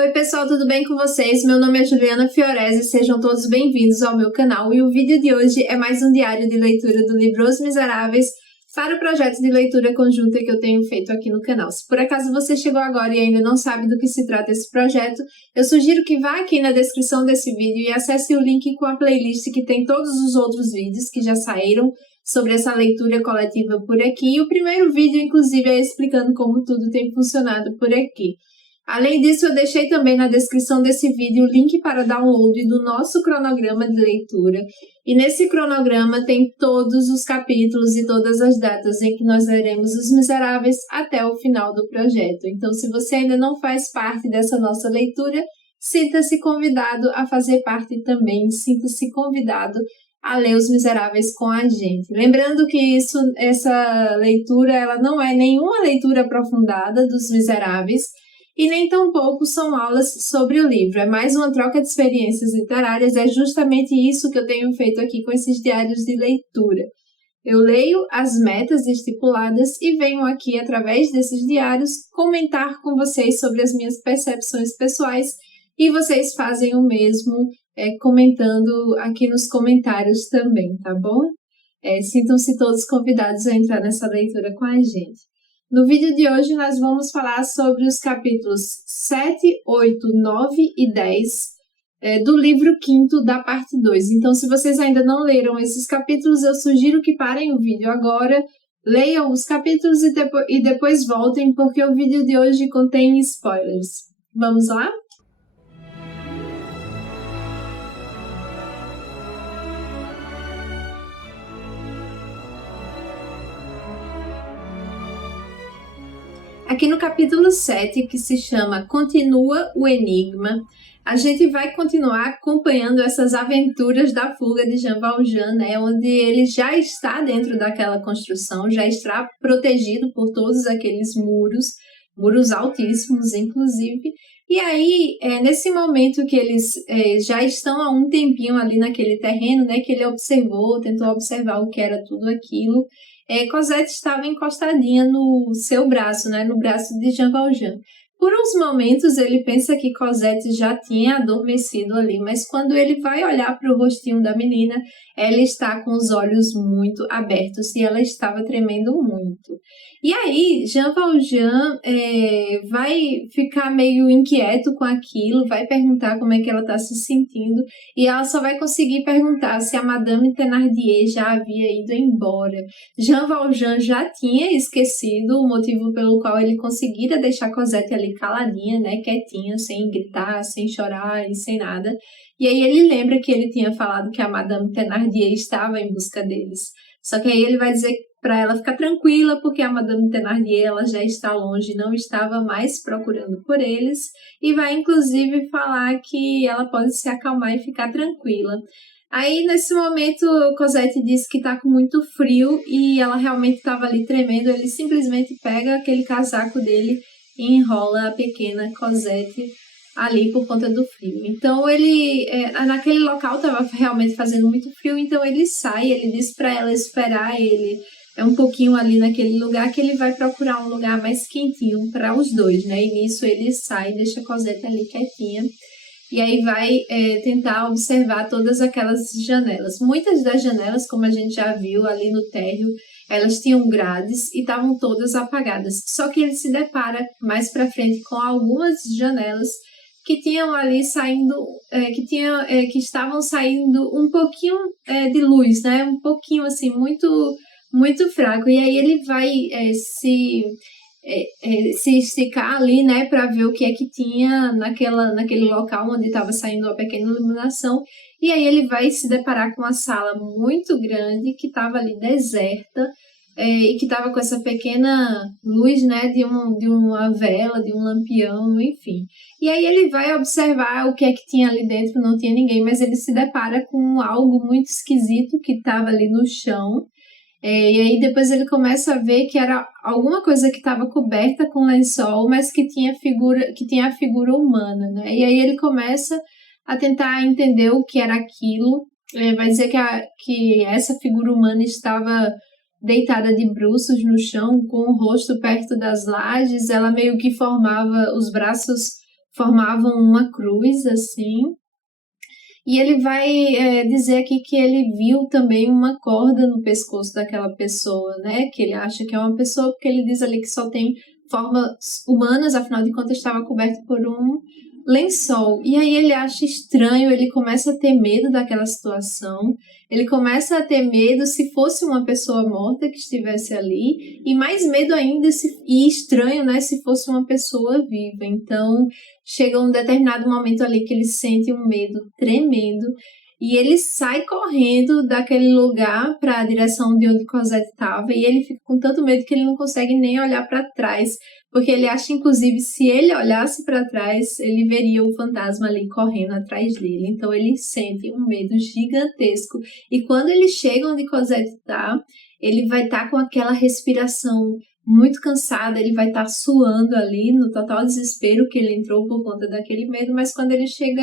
Oi pessoal, tudo bem com vocês? Meu nome é Juliana Fiorese, sejam todos bem-vindos ao meu canal e o vídeo de hoje é mais um diário de leitura do livro Os Miseráveis para o projeto de leitura conjunta que eu tenho feito aqui no canal. Se por acaso você chegou agora e ainda não sabe do que se trata esse projeto, eu sugiro que vá aqui na descrição desse vídeo e acesse o link com a playlist que tem todos os outros vídeos que já saíram sobre essa leitura coletiva por aqui. E o primeiro vídeo, inclusive, é explicando como tudo tem funcionado por aqui. Além disso, eu deixei também na descrição desse vídeo o link para download do nosso cronograma de leitura. E nesse cronograma tem todos os capítulos e todas as datas em que nós leremos Os Miseráveis até o final do projeto. Então, se você ainda não faz parte dessa nossa leitura, sinta-se convidado a fazer parte também. Sinta-se convidado a ler Os Miseráveis com a gente. Lembrando que essa leitura ela não é nenhuma leitura aprofundada dos Miseráveis, e nem tampouco são aulas sobre o livro, é mais uma troca de experiências literárias, é justamente isso que eu tenho feito aqui com esses diários de leitura. Eu leio as metas estipuladas e venho aqui, através desses diários, comentar com vocês sobre as minhas percepções pessoais e vocês fazem o mesmo, comentando aqui nos comentários também, tá bom? Sintam-se todos convidados a entrar nessa leitura com a gente. No vídeo de hoje, nós vamos falar sobre os capítulos 7, 8, 9 e 10 do livro 5º da parte 2. Então, se vocês ainda não leram esses capítulos, eu sugiro que parem o vídeo agora, leiam os capítulos e depois voltem, porque o vídeo de hoje contém spoilers. Vamos lá? Aqui no capítulo 7, que se chama Continua o Enigma, a gente vai continuar acompanhando essas aventuras da fuga de Jean Valjean, né, onde ele já está dentro daquela construção, já está protegido por todos aqueles muros altíssimos, inclusive. E aí, nesse momento que eles já estão há um tempinho ali naquele terreno, né, que ele tentou observar o que era tudo aquilo, Cosette estava encostadinha no seu braço, né, no braço de Jean Valjean. Por uns momentos ele pensa que Cosette já tinha adormecido ali, mas quando ele vai olhar para o rostinho da menina, ela está com os olhos muito abertos e ela estava tremendo muito. E aí Jean Valjean vai ficar meio inquieto com aquilo, vai perguntar como é que ela está se sentindo e ela só vai conseguir perguntar se a Madame Thénardier já havia ido embora. Jean Valjean já tinha esquecido o motivo pelo qual ele conseguira deixar Cosette ali caladinha, né, quietinha, sem gritar, sem chorar e sem nada. E aí ele lembra que ele tinha falado que a Madame Thénardier estava em busca deles. Só que aí ele vai dizer para ela ficar tranquila, porque a Madame Thénardier ela já está longe, não estava mais procurando por eles, e vai inclusive falar que ela pode se acalmar e ficar tranquila. Aí, nesse momento, Cosette diz que tá com muito frio e ela realmente estava ali tremendo. Ele simplesmente pega aquele casaco dele e enrola a pequena Cosette ali por conta do frio. Então, naquele local estava realmente fazendo muito frio, então ele sai, ele diz para ela esperar ele um pouquinho ali naquele lugar, que ele vai procurar um lugar mais quentinho para os dois, né? E nisso ele sai, deixa a Cosette ali quietinha. E aí vai tentar observar todas aquelas janelas. Muitas das janelas, como a gente já viu ali no térreo, elas tinham grades e estavam todas apagadas. Só que ele se depara mais para frente com algumas janelas que tinham ali saindo, que estavam saindo um pouquinho de luz, né? Um pouquinho assim, muito, muito fraco. E aí ele vai se esticar ali, né, para ver o que é que tinha naquele local onde estava saindo a pequena iluminação, e aí ele vai se deparar com uma sala muito grande que estava ali deserta, e que estava com essa pequena luz, né, de uma vela, de um lampião, enfim. E aí ele vai observar o que é que tinha ali dentro, não tinha ninguém, mas ele se depara com algo muito esquisito que estava ali no chão. E aí depois ele começa a ver que era alguma coisa que estava coberta com lençol, mas que tinha a figura humana, né? E aí ele começa a tentar entender o que era aquilo. Vai dizer que essa figura humana estava deitada de bruços no chão, com o rosto perto das lajes. Ela meio que formava os braços formavam uma cruz, assim. E ele vai dizer aqui que ele viu também uma corda no pescoço daquela pessoa, né? Que ele acha que é uma pessoa, porque ele diz ali que só tem formas humanas, afinal de contas estava coberto por um lençol. E aí ele acha estranho, ele começa a ter medo daquela situação, ele começa a ter medo se fosse uma pessoa morta que estivesse ali, e mais medo ainda e estranho, né, se fosse uma pessoa viva. Então chega um determinado momento ali que ele sente um medo tremendo e ele sai correndo daquele lugar para a direção de onde Cosette estava, e ele fica com tanto medo que ele não consegue nem olhar para trás, porque ele acha, inclusive, se ele olhasse para trás, ele veria o fantasma ali correndo atrás dele. Então ele sente um medo gigantesco, e quando ele chega onde Cosette está, ele vai estar com aquela respiração muito cansada, ele vai estar suando ali no total desespero que ele entrou por conta daquele medo, mas quando ele chega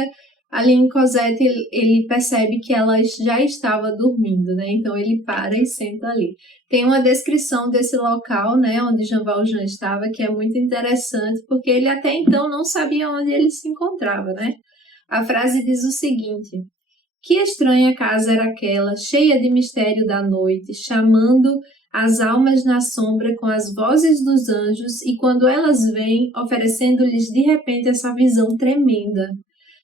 ali em Cosette, ele percebe que ela já estava dormindo, né? Então ele para e senta ali. Tem uma descrição desse local, né, onde Jean Valjean estava, que é muito interessante, porque ele até então não sabia onde ele se encontrava, né? A frase diz o seguinte: que estranha casa era aquela, cheia de mistério da noite, chamando as almas na sombra com as vozes dos anjos, e quando elas vêm, oferecendo-lhes de repente essa visão tremenda,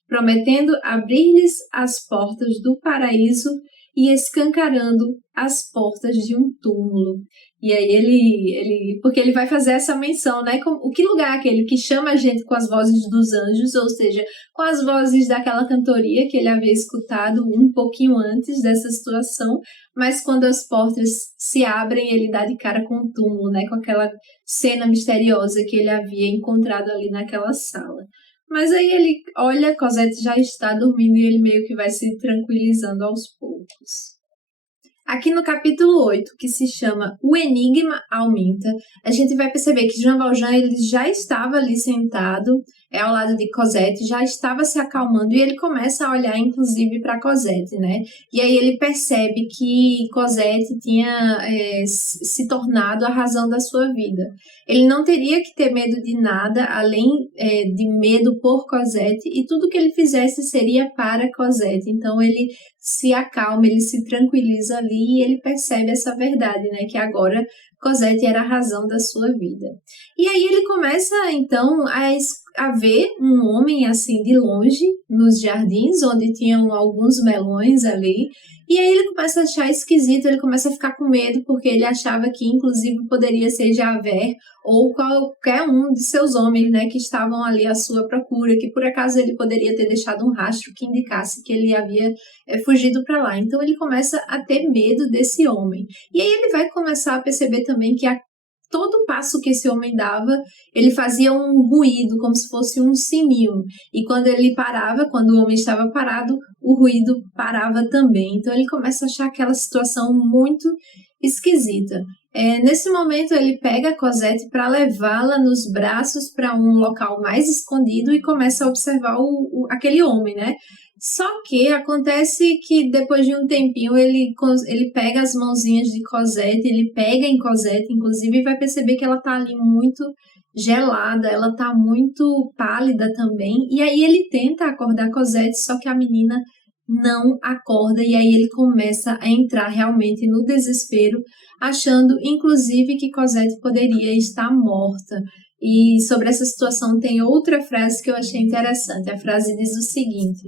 prometendo abrir-lhes as portas do paraíso e escancarando as portas de um túmulo. E aí porque ele vai fazer essa menção, né? O que lugar é aquele que chama a gente com as vozes dos anjos, ou seja, com as vozes daquela cantoria que ele havia escutado um pouquinho antes dessa situação, mas quando as portas se abrem, ele dá de cara com o túmulo, né? Com aquela cena misteriosa que ele havia encontrado ali naquela sala. Mas aí ele olha, Cosette já está dormindo e ele meio que vai se tranquilizando aos poucos. Aqui no capítulo 8, que se chama O Enigma Aumenta, a gente vai perceber que Jean Valjean ele já estava ali sentado ao lado de Cosette, já estava se acalmando, e ele começa a olhar inclusive para Cosette, né? E aí ele percebe que Cosette tinha se tornado a razão da sua vida. Ele não teria que ter medo de nada, além de medo por Cosette, e tudo que ele fizesse seria para Cosette. Então ele se acalma, ele se tranquiliza ali e ele percebe essa verdade, né? Que agora Cosette era a razão da sua vida. E aí ele começa, então, a ver um homem, assim, de longe, nos jardins, onde tinham alguns melões ali, e aí ele começa a achar esquisito, ele começa a ficar com medo, porque ele achava que, inclusive, poderia ser Javert ou qualquer um de seus homens, né, que estavam ali à sua procura, que por acaso ele poderia ter deixado um rastro que indicasse que ele havia fugido para lá. Então ele começa a ter medo desse homem. E aí ele vai começar a perceber também que a todo passo que esse homem dava, ele fazia um ruído, como se fosse um sininho. E quando ele parava, quando o homem estava parado, o ruído parava também. Então ele começa a achar aquela situação muito esquisita. Nesse momento, ele pega a Cosette para levá-la nos braços para um local mais escondido e começa a observar aquele homem, né? Só que acontece que depois de um tempinho ele pega as mãozinhas de Cosette, ele pega em Cosette, inclusive, e vai perceber que ela tá ali muito gelada, ela tá muito pálida também. E aí ele tenta acordar Cosette, só que a menina não acorda, e aí ele começa a entrar realmente no desespero, achando inclusive que Cosette poderia estar morta. E sobre essa situação tem outra frase que eu achei interessante. A frase diz o seguinte: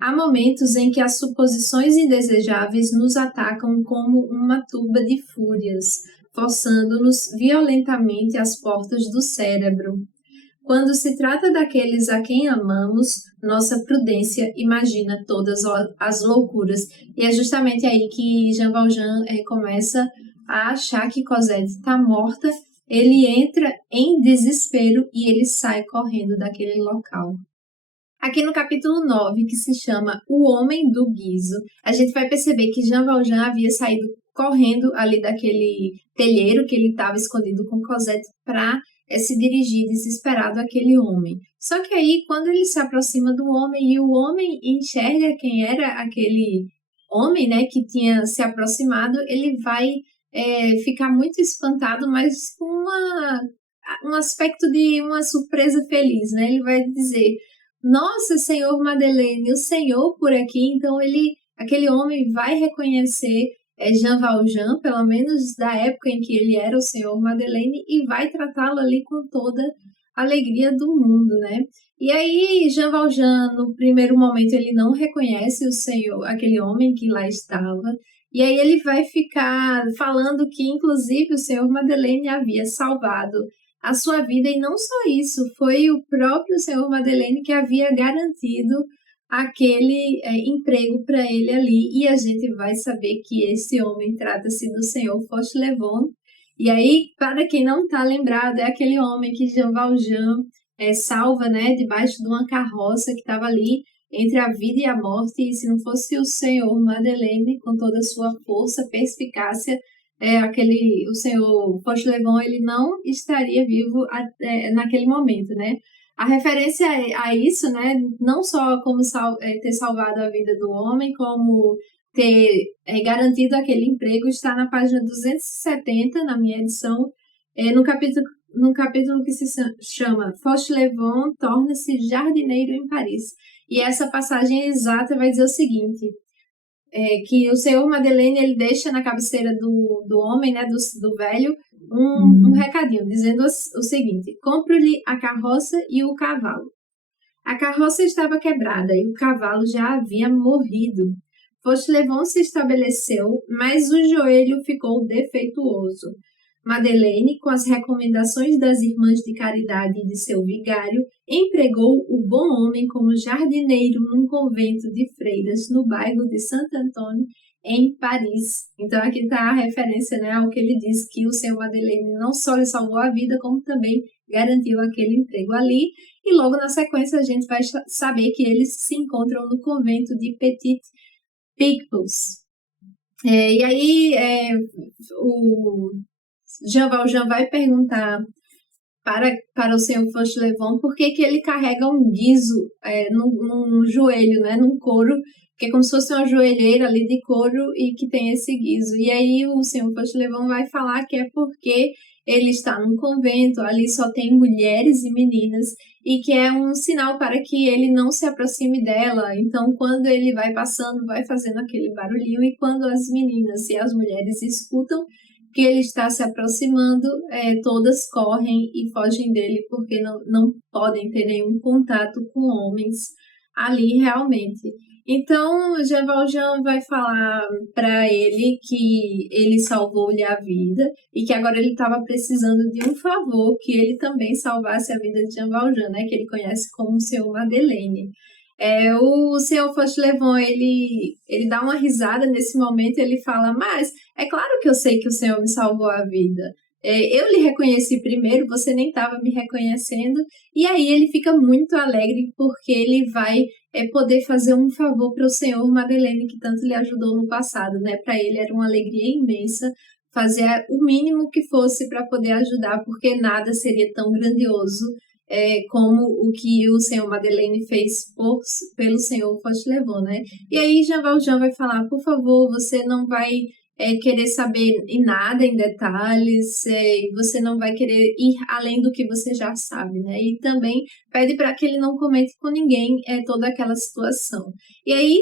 há momentos em que as suposições indesejáveis nos atacam como uma turba de fúrias, forçando-nos violentamente às portas do cérebro. Quando se trata daqueles a quem amamos, nossa prudência imagina todas as loucuras. E é justamente aí que Jean Valjean começa a achar que Cosette está morta. Ele entra em desespero e ele sai correndo daquele local. Aqui no capítulo 9, que se chama O Homem do Guiso, a gente vai perceber que Jean Valjean havia saído correndo ali daquele telheiro que ele estava escondido com Cosette para se dirigir desesperado àquele homem. Só que aí, quando ele se aproxima do homem e o homem enxerga quem era aquele homem, né, que tinha se aproximado, ele vai ficar muito espantado, mas com um aspecto de uma surpresa feliz, né? Ele vai dizer: Nossa, senhor Madeleine, o senhor por aqui. Então aquele homem vai reconhecer Jean Valjean, pelo menos da época em que ele era o senhor Madeleine, e vai tratá-lo ali com toda a alegria do mundo, né? E aí, Jean Valjean, no primeiro momento, ele não reconhece o senhor, aquele homem que lá estava, e aí ele vai ficar falando que, inclusive, o senhor Madeleine havia salvado a sua vida, e não só isso, foi o próprio senhor Madeleine que havia garantido aquele emprego para ele ali, e a gente vai saber que esse homem trata-se do senhor Fauchelevent. E aí, para quem não está lembrado, é aquele homem que Jean Valjean salva, né, debaixo de uma carroça que estava ali entre a vida e a morte, e se não fosse o senhor Madeleine, com toda a sua força, perspicácia, o senhor Fauchelevent, ele não estaria vivo naquele momento, né? A referência a isso, né, não só como ter salvado a vida do homem, como ter garantido aquele emprego, está na página 270, na minha edição, no capítulo que se chama Fauchelevent torna-se jardineiro em Paris. E essa passagem exata vai dizer o seguinte: que o senhor Madeleine, ele deixa na cabeceira do homem, né, do velho, um recadinho, dizendo o seguinte: compro-lhe a carroça e o cavalo. A carroça estava quebrada e o cavalo já havia morrido. Fauchelevent se estabeleceu, mas o joelho ficou defeituoso. Madeleine, com as recomendações das irmãs de caridade e de seu vigário, empregou o bom homem como jardineiro num convento de freiras no bairro de Saint-Antoine, em Paris. Então aqui está a referência, né, ao que ele diz, que o senhor Madeleine não só lhe salvou a vida, como também garantiu aquele emprego ali. E logo na sequência a gente vai saber que eles se encontram no convento de Petit Picpus. E aí o Jean Valjean vai perguntar para o senhor Fauchelevent por que ele carrega um guiso no joelho, né, num couro, que é como se fosse uma joelheira ali de couro e que tem esse guiso. E aí o senhor Fauchelevent vai falar que é porque ele está num convento, ali só tem mulheres e meninas, e que é um sinal para que ele não se aproxime dela. Então, quando ele vai passando, vai fazendo aquele barulhinho, e quando as meninas e as mulheres escutam que ele está se aproximando, todas correm e fogem dele, porque não podem ter nenhum contato com homens ali realmente. Então, Jean Valjean vai falar para ele que ele salvou-lhe a vida e que agora ele estava precisando de um favor, que ele também salvasse a vida de Jean Valjean, né, que ele conhece como o senhor Madeleine. O senhor Fauchelevent, ele dá uma risada nesse momento e ele fala: mas é claro que eu sei que o senhor me salvou a vida. Eu lhe reconheci primeiro, você nem estava me reconhecendo. E aí ele fica muito alegre porque ele vai poder fazer um favor para o senhor Madeleine, que tanto lhe ajudou no passado, né? Para ele era uma alegria imensa fazer o mínimo que fosse para poder ajudar, porque nada seria tão grandioso como o que o senhor Madeleine fez pelo senhor Fauchelevent, né? E aí Jean Valjean vai falar: por favor, você não vai querer saber em nada, em detalhes, você não vai querer ir além do que você já sabe, né? E também pede para que ele não comente com ninguém toda aquela situação. E aí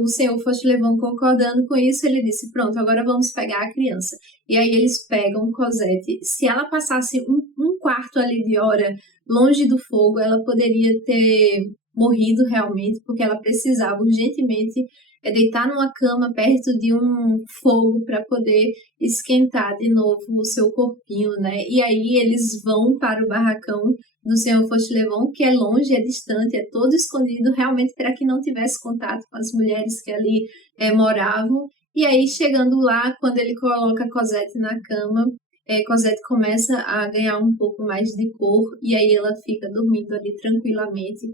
o senhor Fauchelevent, concordando com isso, ele disse: pronto, agora vamos pegar a criança. E aí eles pegam Cosette. Se ela passasse um quarto ali de hora longe do fogo, ela poderia ter morrido realmente, porque ela precisava urgentemente deitar numa cama perto de um fogo para poder esquentar de novo o seu corpinho, né? E aí eles vão para o barracão do senhor Fauchelevent, que é longe, é distante, é todo escondido, realmente para que não tivesse contato com as mulheres que ali moravam. E aí, chegando lá, quando ele coloca Cosette na cama, Cosette começa a ganhar um pouco mais de cor, e aí ela fica dormindo ali tranquilamente,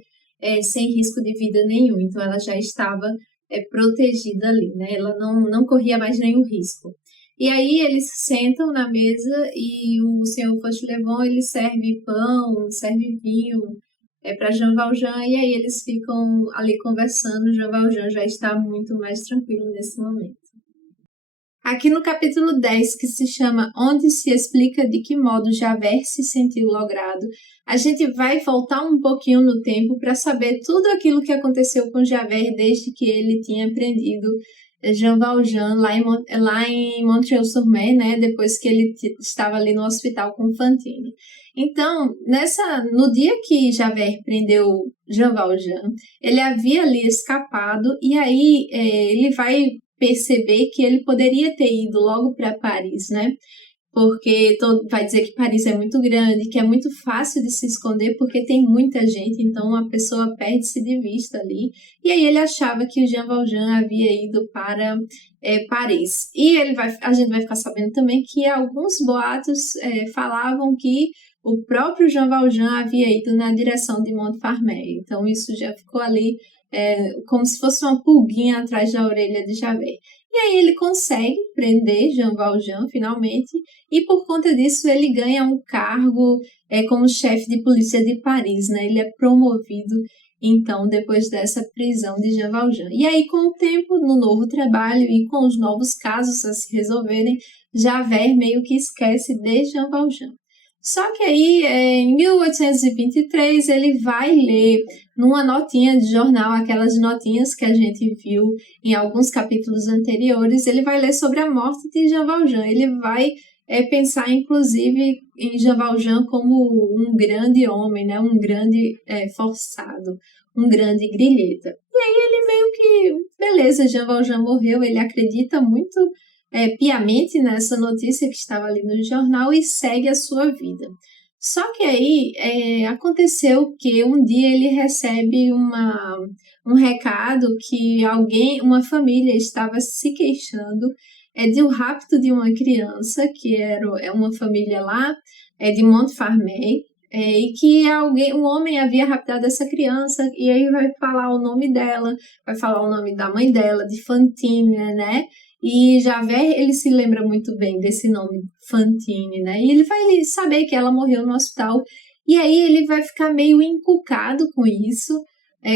sem risco de vida nenhum. Então ela já estava protegida ali, né? Ela não corria mais nenhum risco. E aí eles sentam na mesa e o senhor Fauchelevent, ele serve pão, serve vinho para Jean Valjean, e aí eles ficam ali conversando. Jean Valjean já está muito mais tranquilo nesse momento. Aqui no capítulo 10, que se chama Onde se explica de que modo Javert se sentiu logrado, a gente vai voltar um pouquinho no tempo para saber tudo aquilo que aconteceu com Javert desde que ele tinha aprendido Jean Valjean lá em Montreuil-sur-Mer, né, depois que ele estava ali no hospital com Fantine. Então, no dia que Javert prendeu Jean Valjean, ele havia ali escapado e aí ele vai perceber que ele poderia ter ido logo para Paris, né? Porque vai dizer que Paris é muito grande, que é muito fácil de se esconder porque tem muita gente, então a pessoa perde-se de vista ali. E aí ele achava que o Jean Valjean havia ido para Paris. E a gente vai ficar sabendo também que alguns boatos falavam que o próprio Jean Valjean havia ido na direção de Montfermeil. Então isso já ficou ali como se fosse uma pulguinha atrás da orelha de Javert. E aí ele consegue prender Jean Valjean, finalmente, e por conta disso ele ganha um cargo como chefe de polícia de Paris, né? Ele é promovido, então, depois dessa prisão de Jean Valjean. E aí, com o tempo, no novo trabalho e com os novos casos a se resolverem, Javert meio que esquece de Jean Valjean. Só que aí, em 1823, ele vai ler numa notinha de jornal, aquelas notinhas que a gente viu em alguns capítulos anteriores, ele vai ler sobre a morte de Jean Valjean. Ele vai pensar, inclusive, em Jean Valjean como um grande homem, né? Um grande forçado, um grande grilheta. E aí ele meio que, beleza, Jean Valjean morreu, ele acredita muito piamente nessa notícia que estava ali no jornal e segue a sua vida. Só que aí aconteceu que um dia ele recebe um recado que uma família estava se queixando de um rapto de uma criança, que é uma família lá de Montfermeil, e que um homem havia raptado essa criança, e aí vai falar o nome dela, vai falar o nome da mãe dela, de Fantine, né? E Javert, ele se lembra muito bem desse nome, Fantine, né? E ele vai saber que ela morreu no hospital. E aí ele vai ficar meio encucado com isso,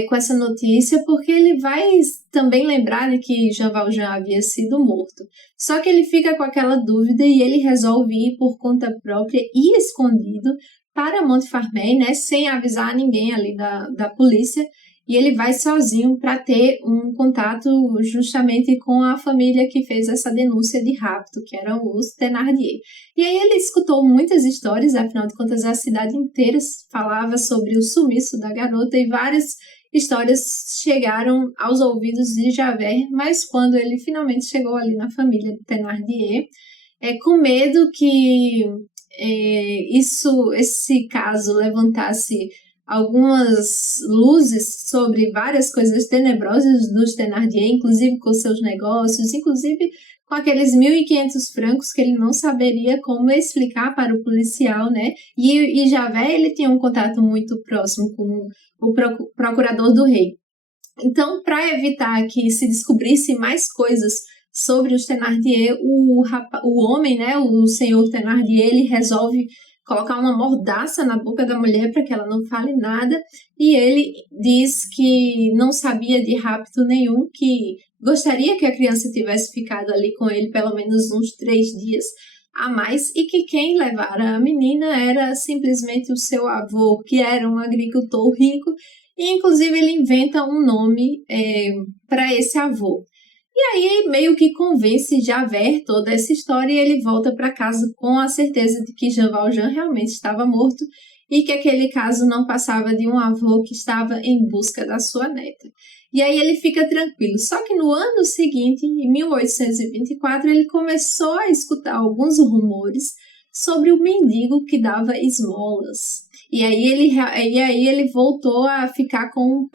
com essa notícia, porque ele vai também lembrar de que Jean Valjean havia sido morto. Só que ele fica com aquela dúvida e ele resolve ir por conta própria e escondido para Montfermeil, né? Sem avisar ninguém ali da polícia. E ele vai sozinho para ter um contato justamente com a família que fez essa denúncia de rapto, que eram os Thénardier. E aí ele escutou muitas histórias, afinal de contas a cidade inteira falava sobre o sumiço da garota e várias histórias chegaram aos ouvidos de Javert, mas quando ele finalmente chegou ali na família de Thénardier, com medo que esse caso levantasse algumas luzes sobre várias coisas tenebrosas dos Thénardier, inclusive com seus negócios, inclusive com aqueles 1.500 francos que ele não saberia como explicar para o policial, né? E Javert, ele tinha um contato muito próximo com o procurador do rei. Então, para evitar que se descobrisse mais coisas sobre os Thénardier, o homem, né, o senhor Thénardier, ele resolve colocar uma mordaça na boca da mulher para que ela não fale nada, e ele diz que não sabia de rapto nenhum, que gostaria que a criança tivesse ficado ali com ele pelo menos uns 3 dias a mais, e que quem levara a menina era simplesmente o seu avô, que era um agricultor rico, e inclusive ele inventa um nome para esse avô. E aí meio que convence Javert toda essa história e ele volta para casa com a certeza de que Jean Valjean realmente estava morto e que aquele caso não passava de um avô que estava em busca da sua neta. E aí ele fica tranquilo. Só que no ano seguinte, em 1824, ele começou a escutar alguns rumores sobre o mendigo que dava esmolas. E aí ele voltou a ficar com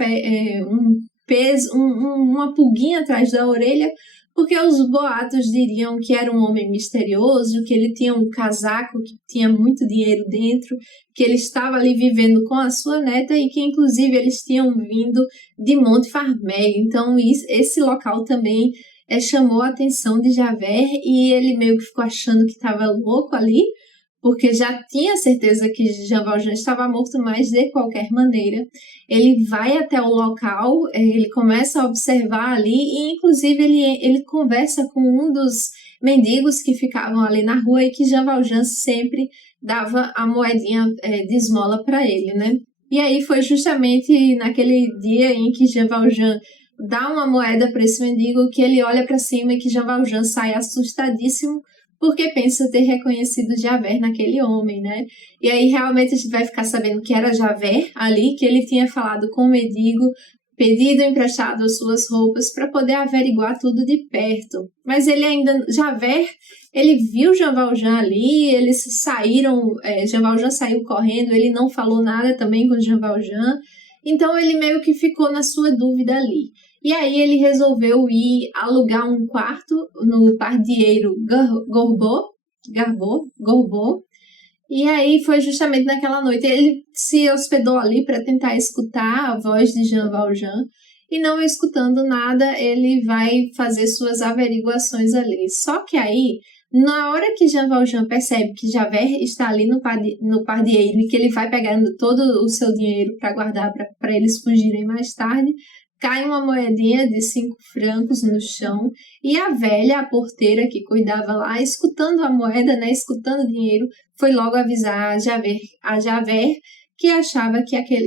uma pulguinha atrás da orelha, porque os boatos diriam que era um homem misterioso, que ele tinha um casaco que tinha muito dinheiro dentro, que ele estava ali vivendo com a sua neta e que inclusive eles tinham vindo de Montfermeil. Então esse local também chamou a atenção de Javert e ele meio que ficou achando que estava louco ali, porque já tinha certeza que Jean Valjean estava morto, mas de qualquer maneira ele vai até o local, ele começa a observar ali e inclusive ele conversa com um dos mendigos que ficavam ali na rua e que Jean Valjean sempre dava a moedinha de esmola para ele, né? E aí foi justamente naquele dia em que Jean Valjean dá uma moeda para esse mendigo que ele olha para cima e que Jean Valjean sai assustadíssimo porque pensa ter reconhecido Javert naquele homem, né? E aí realmente a gente vai ficar sabendo que era Javert ali, que ele tinha falado com o mendigo, pedido emprestado as suas roupas para poder averiguar tudo de perto. Mas ele ainda, Javert, ele viu Jean Valjean ali, eles saíram, Jean Valjean saiu correndo, ele não falou nada também com Jean Valjean, então ele meio que ficou na sua dúvida ali. E aí ele resolveu ir alugar um quarto no pardieiro Gorbeau. E aí foi justamente naquela noite. Ele se hospedou ali para tentar escutar a voz de Jean Valjean. E não escutando nada, ele vai fazer suas averiguações ali. Só que aí, na hora que Jean Valjean percebe que Javert está ali no pardieiro e que ele vai pegando todo o seu dinheiro para guardar para eles fugirem mais tarde, cai uma moedinha de 5 francos no chão e a velha, a porteira que cuidava lá, escutando a moeda, né, escutando o dinheiro, foi logo avisar a Javert que achava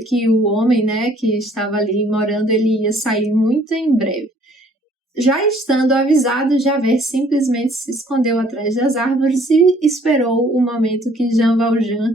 que o homem, né, que estava ali morando, ele ia sair muito em breve. Já estando avisado, Javert simplesmente se escondeu atrás das árvores e esperou o momento que Jean Valjean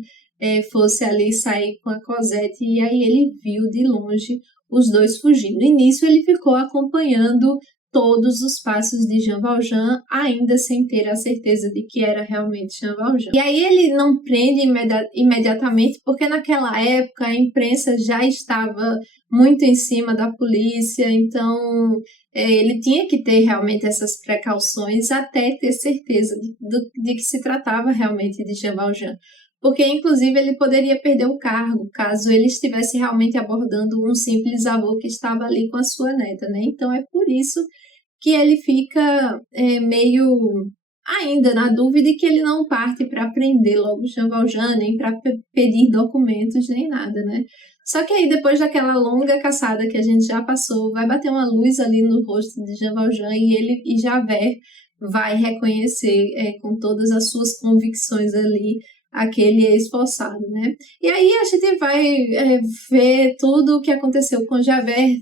fosse ali sair com a Cosette, e aí ele viu de longe os dois fugindo. E nisso ele ficou acompanhando todos os passos de Jean Valjean, ainda sem ter a certeza de que era realmente Jean Valjean. E aí ele não prende imediatamente, porque naquela época a imprensa já estava muito em cima da polícia, então ele tinha que ter realmente essas precauções até ter certeza de que se tratava realmente de Jean Valjean. Porque, inclusive, ele poderia perder o cargo caso ele estivesse realmente abordando um simples avô que estava ali com a sua neta, né? Então, é por isso que ele fica meio ainda na dúvida e que ele não parte para prender logo Jean Valjean, nem para pedir documentos, nem nada, né? Só que aí, depois daquela longa caçada que a gente já passou, vai bater uma luz ali no rosto de Jean Valjean e Javert vai reconhecer com todas as suas convicções ali aquele esforçado, né? E aí a gente vai ver tudo o que aconteceu com Javert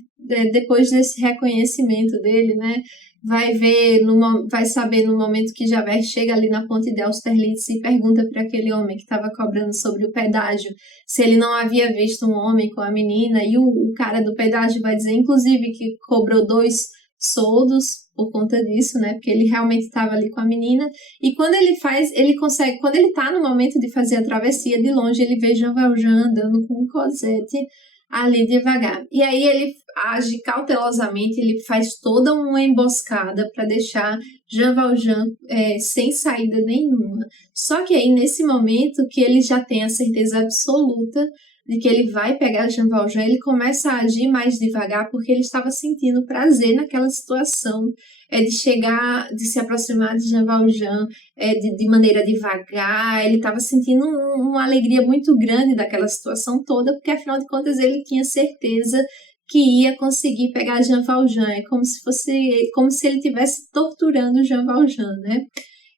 depois desse reconhecimento dele, né? Vai saber no momento que Javert chega ali na ponte de Austerlitz e pergunta para aquele homem que estava cobrando sobre o pedágio se ele não havia visto um homem com a menina, e o cara do pedágio vai dizer, inclusive, que cobrou 2 soldos por conta disso, né? Porque ele realmente estava ali com a menina. E quando ele consegue, quando ele tá no momento de fazer a travessia, de longe ele vê Jean Valjean andando com Cosette ali devagar. E aí ele age cautelosamente, ele faz toda uma emboscada para deixar Jean Valjean sem saída nenhuma. Só que aí, nesse momento que ele já tem a certeza absoluta de que ele vai pegar Jean Valjean, ele começa a agir mais devagar, porque ele estava sentindo prazer naquela situação, de se aproximar de Jean Valjean de maneira devagar. Ele estava sentindo uma alegria muito grande daquela situação toda, porque afinal de contas ele tinha certeza que ia conseguir pegar Jean Valjean. É como se ele estivesse torturando Jean Valjean, né?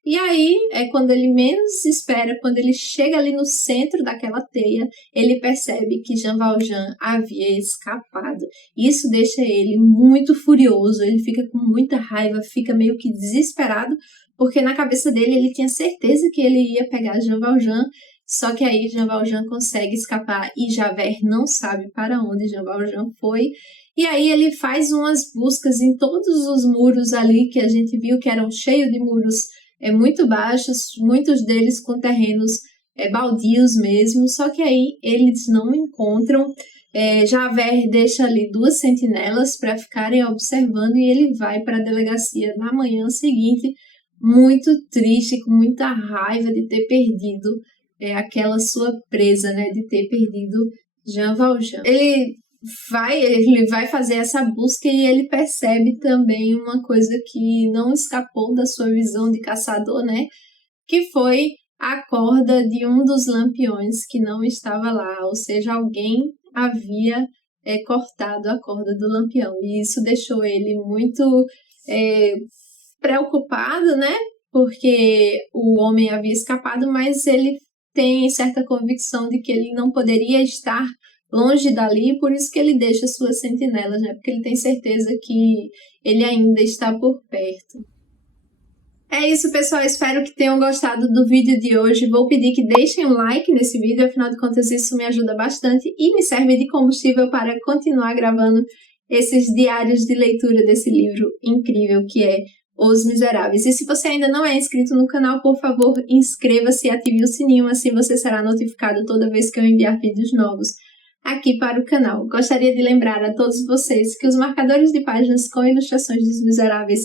E aí, quando ele menos espera, quando ele chega ali no centro daquela teia, ele percebe que Jean Valjean havia escapado. Isso deixa ele muito furioso, ele fica com muita raiva, fica meio que desesperado, porque na cabeça dele ele tinha certeza que ele ia pegar Jean Valjean, só que aí Jean Valjean consegue escapar e Javert não sabe para onde Jean Valjean foi. E aí ele faz umas buscas em todos os muros ali que a gente viu que eram cheios de muros muito baixos, muitos deles com terrenos baldios mesmo, só que aí eles não encontram. Javert deixa ali 2 sentinelas para ficarem observando e ele vai para a delegacia na manhã seguinte, muito triste, com muita raiva de ter perdido aquela sua presa, né, de ter perdido Jean Valjean. Ele vai fazer essa busca e ele percebe também uma coisa que não escapou da sua visão de caçador, né? Que foi a corda de um dos lampiões que não estava lá, ou seja, alguém havia cortado a corda do lampião. E isso deixou ele muito preocupado, né? Porque o homem havia escapado, mas ele tem certa convicção de que ele não poderia estar longe dali, por isso que ele deixa suas sentinelas, né? Porque ele tem certeza que ele ainda está por perto. É isso, pessoal. Espero que tenham gostado do vídeo de hoje. Vou pedir que deixem um like nesse vídeo, afinal de contas isso me ajuda bastante e me serve de combustível para continuar gravando esses diários de leitura desse livro incrível que é Os Miseráveis. E se você ainda não é inscrito no canal, por favor, inscreva-se e ative o sininho, assim você será notificado toda vez que eu enviar vídeos novos aqui para o canal. Gostaria de lembrar a todos vocês que os marcadores de páginas com ilustrações dos Miseráveis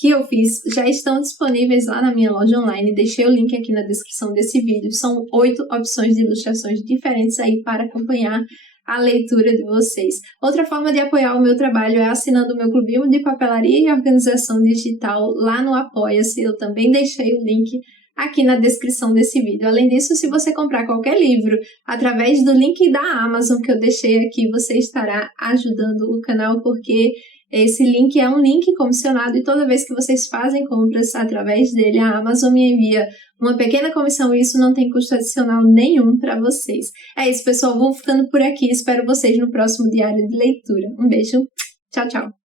que eu fiz já estão disponíveis lá na minha loja online. Deixei o link aqui na descrição desse vídeo. São 8 opções de ilustrações diferentes aí para acompanhar a leitura de vocês. Outra forma de apoiar o meu trabalho é assinando o meu clubinho de papelaria e organização digital lá no Apoia-se. Eu também deixei o link aqui na descrição desse vídeo. Além disso, se você comprar qualquer livro através do link da Amazon que eu deixei aqui, você estará ajudando o canal, porque esse link é um link comissionado e toda vez que vocês fazem compras através dele, a Amazon me envia uma pequena comissão e isso não tem custo adicional nenhum para vocês. É isso, pessoal. Vou ficando por aqui. Espero vocês no próximo diário de leitura. Um beijo. Tchau, tchau.